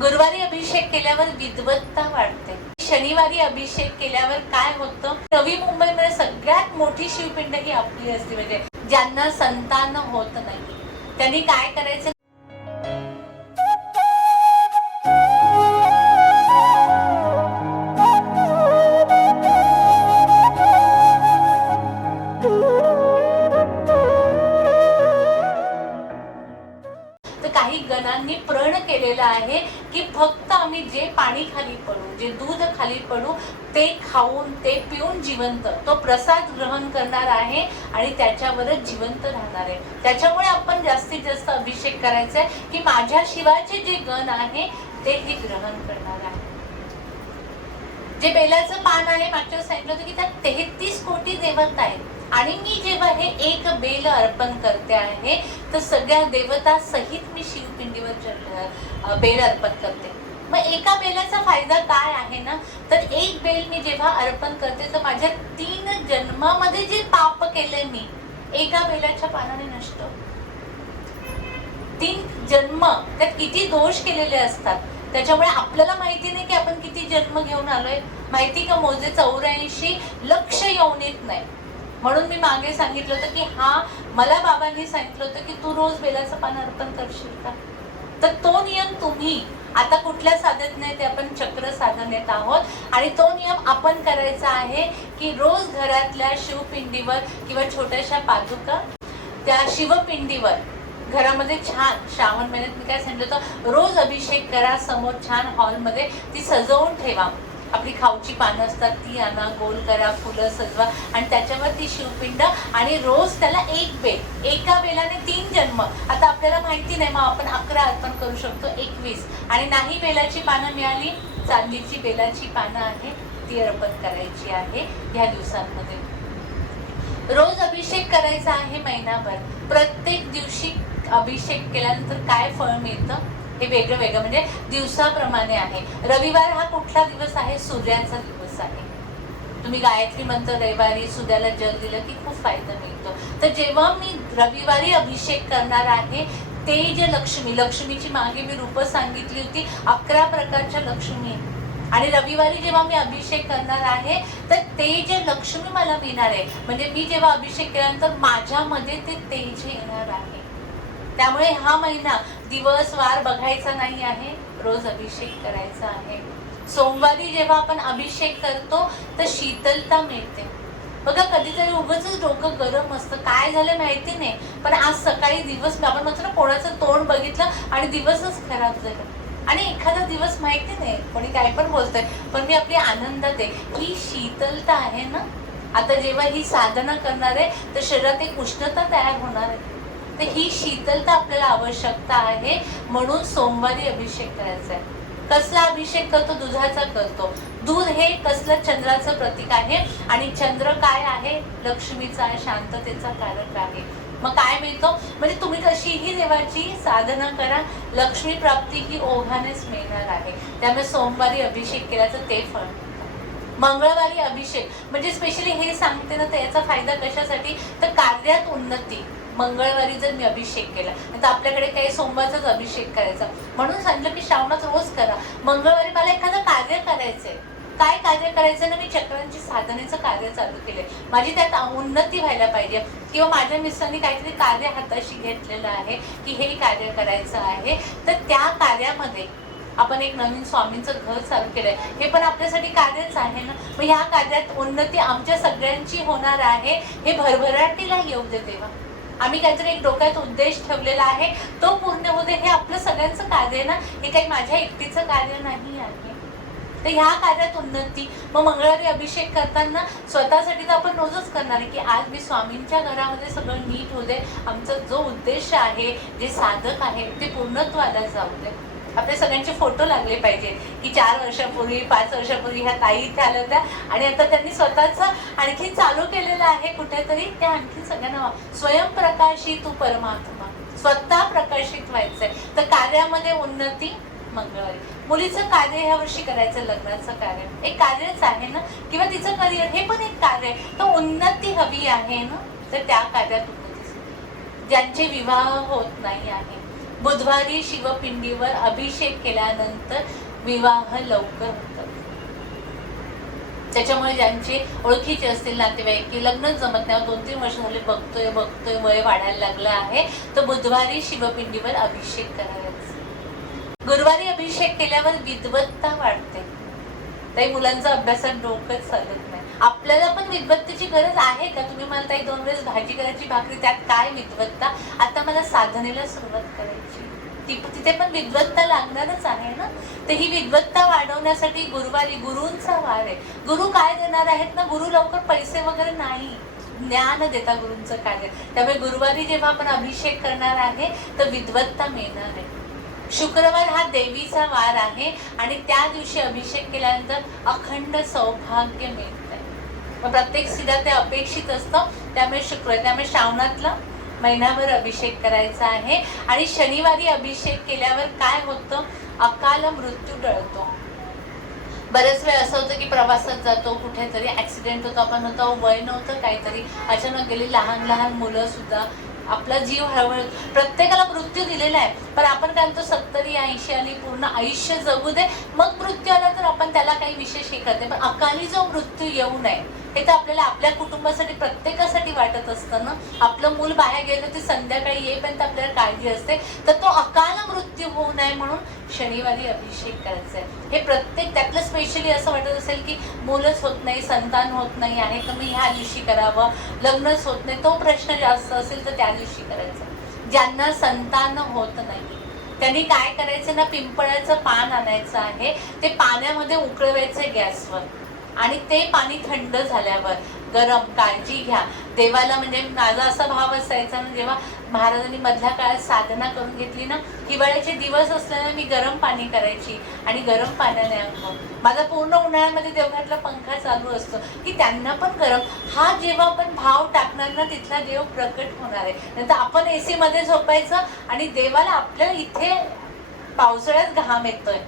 गुरुवारी अभिषेक केल्यावर विद्वत्ता वाढते. शनिवारी अभिषेक केल्यावर काय होतं? नवी मुंबईमध्ये सगळ्यात मोठी शिवपिंड ही आपली असते. म्हणजे ज्यांना संतान होत नाही. त्यांनी काय करायचं? फक्त आम्ही जे पाणी खाली पडू जे दूध खाली पडू ते खाऊन ते पिऊन जिवंत. तो प्रसाद ग्रहण करणार आहे आणि त्याच्यावरच जिवंत राहणार आहे. त्याच्यामुळे आपण जास्तीत जास्त अभिषेक करायचा आहे की माझ्या शिवाचे जे गण आहे ते हे ग्रहण करणार आहे. जे बेलाचं पान आहे मागच्या वेळेस सांगितलं होतं की त्यात तेहतीस कोटी देवता आहेत. आणि मी जेव्हा हे एक बेल अर्पण करते आहे तर सगळ्या देवता सहित मी शिवपिंडीवर चढ- बेल अर्पण करते. मग एका बेलाचा फायदा काय आहे ना? तर एक बेल मी जेव्हा अर्पण करते तर माझ्या तीन जन्मामध्ये जे पाप केले मी एका बेलाच्या पानाने नष्ट. तीन जन्म त्यात किती दोष केलेले असतात त्याच्यामुळे आपल्याला माहिती नाही की आपण किती जन्म घेऊन आलोय. माहिती का मोजे चौऱ्याऐंशी लक्ष येऊन येत नाही. म्हणून मी मागे सांगितलं होतं की हा मला बाबांनी सांगितलं होतं की तू रोज बेलाचं पान अर्पण करशील का? तर तो नियम तुम्ही आता कुठल्या साधत नाही ते आपण चक्र साधनेत आहोत आणि तो नियम आपण करायचा आहे की रोज घरातल्या शिवपिंडीवर किंवा छोट्याशा पादुका त्या शिवपिंडीवर घरामध्ये छान श्रावण महिन्यात मी काय सांगितलं होतं रोज अभिषेक करा समोर छान हॉलमध्ये ती सजवून ठेवा. आपली खाऊची पानं असतात ती आणा गोल करा फुलं सजवा. आणि त्याच्यावर ती शिवपिंड आणि रोज त्याला एक बेल. एका बेलाने तीन जन्म. आता आपल्याला माहिती नाही मग आपण अकरा अर्पण करू शकतो एकवीस. आणि नाही बेलाची पानं मिळाली चांदीची बेलाची पानं आहे ती अर्पण करायची आहे ह्या दिवसांमध्ये. रोज अभिषेक करायचा आहे महिनाभर. प्रत्येक दिवशी अभिषेक केल्यानंतर काय फळ मिळतं? हे वेगळं वेगळं म्हणजे दिवसाप्रमाणे आहे. रविवार हा कुठला दिवस आहे? सूर्याचा दिवस आहे. तुम्ही गायत्री मंत्र रविवारी सूर्याला जल दिलं की खूप फायदा मिळतो. तर जेव्हा मी रविवारी अभिषेक करणार आहे ते जे लक्ष्मी लक्ष्मीची मागे मी रूप सांगितली होती अकरा प्रकारच्या लक्ष्मी. आहेत. आणि रविवारी जेव्हा मी अभिषेक करणार आहे तर ते जे लक्ष्मी मला मिळणार आहे म्हणजे मी जेव्हा अभिषेक केल्यानंतर माझ्यामध्ये ते तेज येणार आहे. त्यामुळे हा महिना दिवस वार बघायचा नाही आहे रोज अभिषेक करायचा आहे. सोमवारी जेव्हा आपण अभिषेक करतो तर शीतलता मिळते. बघा कधीतरी उगच डोकं गरम असतं. काय झालं माहिती नाही पण आज सकाळी दिवस आपण म्हणतो ना कोणाचं तोंड बघितलं आणि दिवसच खराब झाला. आणि एखादा दिवस माहिती नाही कोणी काय पण बोलतंय पण मी आपली आनंदात आहे ही शीतलता आहे ना? आता जेव्हा ही साधना करणार आहे तर शरीरात एक उष्णता तयार होणार आहे. तर ही शीतलता आपल्याला आवश्यकता आहे. म्हणून सोमवारी अभिषेक करायचा आहे. कसला अभिषेक करतो? दुधाचा करतो. दूध हे कसलं चंद्राचं प्रतीक आहे आणि चंद्र काय आहे? लक्ष्मीचा शांततेचा कारक आहे. मग काय मिळतो? म्हणजे तुम्ही कशीही देवाची साधना करा लक्ष्मी प्राप्ती ही ओघानेच मिळणार आहे. त्यामुळे सोमवारी अभिषेक केल्याचं ते फळ. मंगळवारी अभिषेक. म्हणजे स्पेशली हे सांगते ना तर याचा फायदा कशासाठी? तर कार्यात उन्नती. मंगळवारी जर मी अभिषेक केला नाही तर आपल्याकडे काही सोमवारचाच अभिषेक करायचा. म्हणून सांगितलं की श्रावणात रोज करा. मंगळवारी मला एखादं कार्य करायचंय. काय कार्य करायचं ना मी चक्रांची साधनेचं कार्य चालू केलंय. माझी त्यात उन्नती व्हायला पाहिजे. किंवा माझ्या मिस्टरांनी काहीतरी कार्य हाताशी घेतलेलं आहे की हे कार्य करायचं आहे तर त्या कार्यामध्ये आपण एक नवीन स्वामींचं घर चालू केलंय. हे पण आपल्यासाठी कार्यच आहे ना? मग ह्या कार्यात उन्नती आमच्या सगळ्यांची होणार आहे. हे भरभराटीला येऊ दे तेव्हा आम्ही काहीतरी एक डोक्यात उद्देश ठेवलेला आहे. तो पूर्ण होते हे आपलं सगळ्यांचं कार्य आहे ना? हे काही माझ्या एकटीचं कार्य नाही आहे. तर ह्या कार्यात उन्नती मग मंगळवारी अभिषेक करताना स्वतःसाठी तर आपण रोजच करणार आहे की आज मी स्वामींच्या घरामध्ये सगळं नीट होऊ दे. आमचा जो उद्देश आहे जे साधक आहे ते पूर्णत्वाला जाऊ दे. आपल्या सगळ्यांचे फोटो लागले पाहिजे की चार वर्षापूर्वी पाच वर्षापूर्वी ह्या ताई इथे आल्या होत्या. आणि आता त्यांनी स्वतःच आणखी चालू केलेलं आहे कुठेतरी. त्या आणखी सगळ्यांना स्वयंप्रकाशी तू परमात्मा. स्वतः प्रकाशित व्हायचंय. तर कार्यामध्ये उन्नती मंगळवारी. मुलीचं कार्य ह्या वर्षी करायचं लग्नाचं कार्य. एक कार्यच आहे ना? किंवा तिचं करिअर हे पण एक कार्य आहे. तर उन्नती हवी आहे ना? तर त्या कार्यात उन्नती ज्यांचे विवाह होत नाही आहे बुधवारी शिवपिंडीवर अभिषेक केल्यानंतर विवाह लवकर होतात त्याच्यामुळे ज्यांचे ओळखीचे असतील नातेवाईक की लग्न जमत नाही दोन तीन वर्ष झाले बघतोय बघतोय वय वाढायला लागलं आहे तर बुधवारी शिवपिंडीवर अभिषेक करायचा. गुरुवारी अभिषेक केल्यावर विद्वत्ता वाढते. ताई मुलांचा अभ्यासात डोकंच चालत नाही. आपल्याला पण विद्वत्तेची गरज आहे का? तुम्ही मला ताई दोन वेळेस भाजी करायची भाकरी त्यात काय विद्वत्ता आता मला साधनेला सुरुवात करायची. ती तिथे पण विद्वत्ता लागणारच आहे ना? तर ही विद्वत्ता वाढवण्यासाठी गुरुवारी गुरूंचा वार आहे. गुरु काय देणार आहेत ना? गुरु लवकर पैसे वगैरे नाही. ज्ञान देता गुरूंचं कार्य. त्यामुळे गुरुवारी जेव्हा आपण अभिषेक करणार आहे तर विद्वत्ता मिळणार आहे. शुक्रवार हा देवीचा वार आहे आणि त्या दिवशी अभिषेक केल्यानंतर अखंड सौभाग्य मिळतं. मग प्रत्येक स्त्रीला ते अपेक्षित असतं. त्यामुळे शुक्र त्यामुळे श्रावणातला महिनाभर अभिषेक करायचा आहे. आणि शनिवारी अभिषेक केल्यावर काय होतं? अकाल मृत्यू टळतो. बरेच वेळ असं होतं की प्रवासात जातो कुठेतरी ॲक्सिडेंट होतो आपण होतो वय नव्हतं काहीतरी. अचानक गेली लहान लहान मुलं सुद्धा. आपला जीव हळूहळू प्रत्येकाला मृत्यू दिलेला आहे. पण आपण काय म्हणतो सत्तरी ऐंशी आली पूर्ण आयुष्य जगू दे. मग मृत्यू आला तर आपण त्याला काही विशेष हे करते पण अकाली जो मृत्यू येऊ नये हे तर आपल्याला आपल्या कुटुंबासाठी प्रत्येकासाठी वाटत असतं ना? आपलं मूल बाहेर गेलं ते संध्याकाळी येईपर्यंत आपल्याला काळजी असते. तर तो अकाल मृत्यू होऊ नये म्हणून शनिवारी अभिषेक करायचा आहे. हे प्रत्येक त्यातलं स्पेशली असं वाटत असेल की मुलंच होत नाही संतान होत नाही आहे तर मी ह्या दिवशी करावं लग्नच होत नाही. तो प्रश्न जास्त असेल तर त्या दिवशी करायचा. ज्यांना संतान होत नाही त्यांनी काय करायचं ना? पिंपळाचं पान आणायचं आहे. ते पाण्यामध्ये उकळवायचं गॅसवर. आणि ते पाणी थंड झाल्यावर गरम काळजी घ्या. देवाला म्हणजे माझा असा भाव असायचा ना जेव्हा महाराजांनी मधल्या काळात साधना करून घेतली ना हिवाळ्याचे दिवस असल्याने मी गरम पाणी करायची आणि गरम पाण्याने अंघोळ माझा पूर्ण उन्हाळ्यामध्ये देवघातला पंखा चालू असतो की त्यांना पण गरम. हा जेव्हा आपण भाव टाकणार ना तिथला देव प्रकट होणार आहे. नंतर आपण ए सीमध्ये झोपायचं आणि देवाला आपल्या इथे पावसाळ्यात घाम येतोय.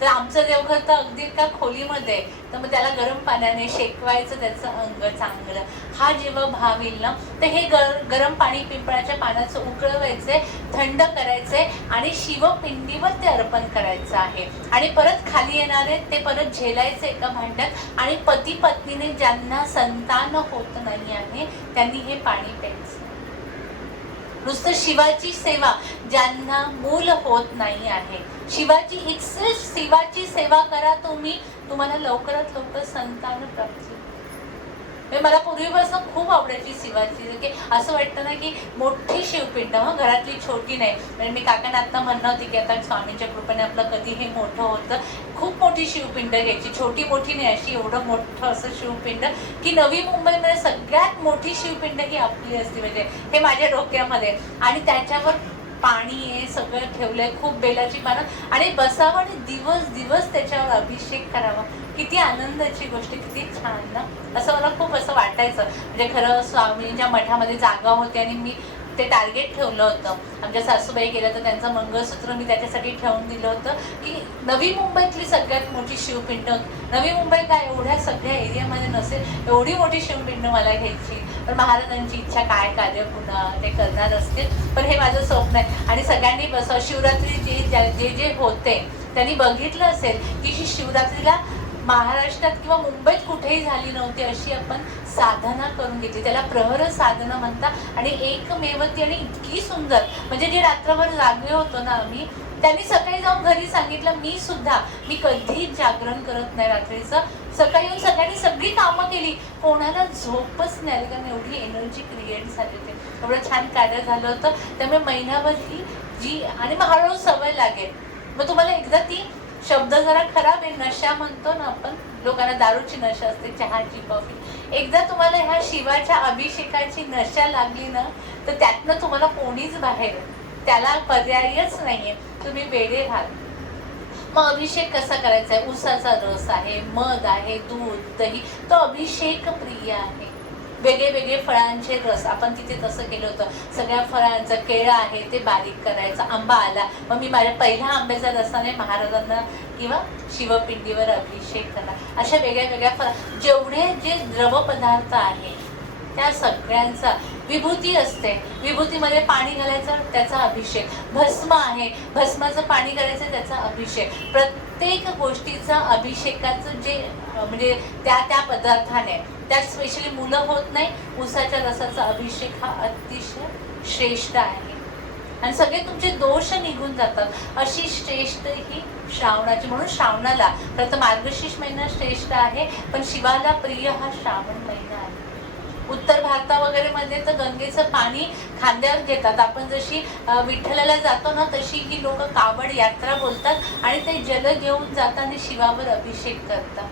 तर आमचं देवघर तर अगदी का खोलीमध्ये. आहे. तर मग त्याला गरम पाण्याने शेकवायचं त्याचं अंग चांगलं. हा जेव्हा भाव येईल ना तर हे गर गरम पाणी पिंपळाच्या पानाचं उकळवायचंय थंड करायचंय आणि शिवपिंडीवर ते अर्पण करायचं आहे. आणि परत खाली येणारे ते परत झेलायचे एका भांड्यात आणि पती पत्नीने ज्यांना संतान होत नाही आहे त्यांनी हे पाणी प्यायचं. नुसतं शिवाची सेवा ज्यांना मूल होत नाही आहे. शिवाची एकच शिवाची सेवा करा तुम्ही. तुम्हाला लवकरात लवकर संतान प्राप्ती म्हणजे मला पूर्वीपासून खूप आवडायची शिवाची की असं वाटतं ना की मोठी शिवपिंड हं घरातली छोटी नाही. म्हणजे मी काकांना आता म्हणणं होती की आता स्वामींच्या कृपेने आपलं कधी हे मोठं होतं. खूप मोठी शिवपिंड घ्यायची. छोटी मोठी नाही अशी एवढं मोठं असं शिवपिंड की नवी मुंबईमध्ये सगळ्यात मोठी शिवपिंड ही आपली असती. म्हणजे हे माझ्या डोक्यामध्ये. आणि त्याच्यावर पाणी आहे सगळं ठेवलंय खूप बेलाची पानं आणि बसावं आणि दिवस दिवस त्याच्यावर अभिषेक करावा. किती आनंदाची गोष्ट किती छान ना. असं मला खूप असं वाटायचं. म्हणजे खरं स्वामींच्या मठामध्ये जागा होती आणि मी ते टार्गेट ठेवलं होतं. आमच्या सासूबाई गेलं तर त्यांचं मंगळसूत्र मी त्याच्यासाठी ठेवून दिलं होतं की नवी मुंबईतली सगळ्यात मोठी शिवपिंड नवी मुंबई काय एवढ्या सगळ्या एरियामध्ये नसेल एवढी मोठी शिवपिंड मला घ्यायची. पण महाराजांची इच्छा काय कार्य पुन्हा ते करणार असतील. पण हे माझं स्वप्न आहे. आणि सगळ्यांनी बस शिवरात्री जे ज्या- जे जे होते त्यांनी बघितलं असेल की शिवरात्रीला महाराष्ट्रात किंवा मुंबईत कुठेही झाली नव्हती अशी आपण साधना करून घेतली. त्याला प्रहर साधना म्हणतात आणि एकमेव ती आणि इतकी सुंदर. म्हणजे जे रात्रभर जागे होतो ना आम्ही त्यांनी सकाळी जाऊन घरी सांगितलं मी सुद्धा मी कधीच जागरण करत नाही रात्रीचं. सकाळी येऊन सगळ्यांनी सगळी कामं केली. कोणाला झोपच नाही कारण एवढी एनर्जी क्रिएट झाली होती. एवढं छान कार्य झालं होतं. त्यामुळे महिनाभर ही जी आणि मग हळूहळू सवय लागेल. मग तुम्हाला एकदा ती शब्द जरा खराब आहे नशा म्हणतो ना आपण लोकांना दारूची नशा असते चहाची कॉफी. एकदा तुम्हाला ह्या शिवाच्या अभिषेकाची नशा लागली ना तर त्यातनं तुम्हाला कोणीच बाहेर त्याला पर्यायच नाहीये. तुम्ही वेडे व्हाल. मग अभिषेक कसा करायचा? आहे उसाचा रस आहे मध आहे दूध दही. तो अभिषेक प्रिय आहे. वेगळे वेगळे फळांचे रस. आपण तिथे तसं केलं होतं. सगळ्या फळांचं केळं आहे ते बारीक करायचं. आंबा आला. मग मी माझ्या पहिल्या आंब्याच्या रसाने महाराजांना किंवा शिवपिंडीवर अभिषेक करा अशा वेगळ्या वेगळ्या फळ जेवढे जे द्रव पदार्थ आहे त्या सगळ्यांचा विभूती असते. विभूतीमध्ये पाणी घालायचं त्याचा अभिषेक. भस्म आहे. भस्माचं पाणी घालायचं त्याचा अभिषेक. प्रत्येक गोष्टीचा अभिषेकाचं जे म्हणजे त्या त्या पदार्थाने त्यात स्पेशली मुलं होत नाही. उसाच्या रसाचा अभिषेक हा अतिशय श्रेष्ठ आहे. आणि सगळे तुमचे दोष निघून जातात. अशी श्रेष्ठ ही श्रावणाची म्हणून श्रावणाला खरं तर मार्गशीर्ष महिना श्रेष्ठ आहे पण शिवाला प्रिय हा श्रावण महिना आहे. उत्तर भारता वगैरे मध्ये तर गंगेचं पाणी खांद्यावर घेतात. आपण जशी विठ्ठलाला जातो ना तशी ही लोक कावड यात्रा बोलतात आणि ते जल घेऊन जातात आणि शिवावर अभिषेक करतात.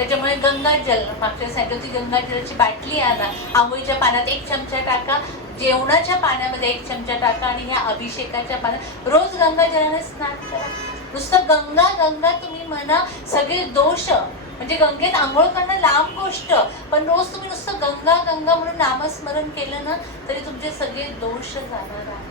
त्याच्यामुळे गंगाजल मागच्या सांगितलं होती गंगाजलाची बाटली आणा आंघोळीच्या पाण्यात एक चमचा टाका जेवणाच्या पाण्यामध्ये एक चमचा टाका आणि ह्या अभिषेकाच्या पाण्यात रोज गंगाजलाने स्नान करा. नुसतं गंगा गंगा तुम्ही म्हणा सगळे दोष म्हणजे गंगेत आंघोळ करणं लांब गोष्ट पण रोज तुम्ही नुसतं गंगा गंगा म्हणून नामस्मरण केलं ना तरी तुमचे सगळे दोष जाणार आहे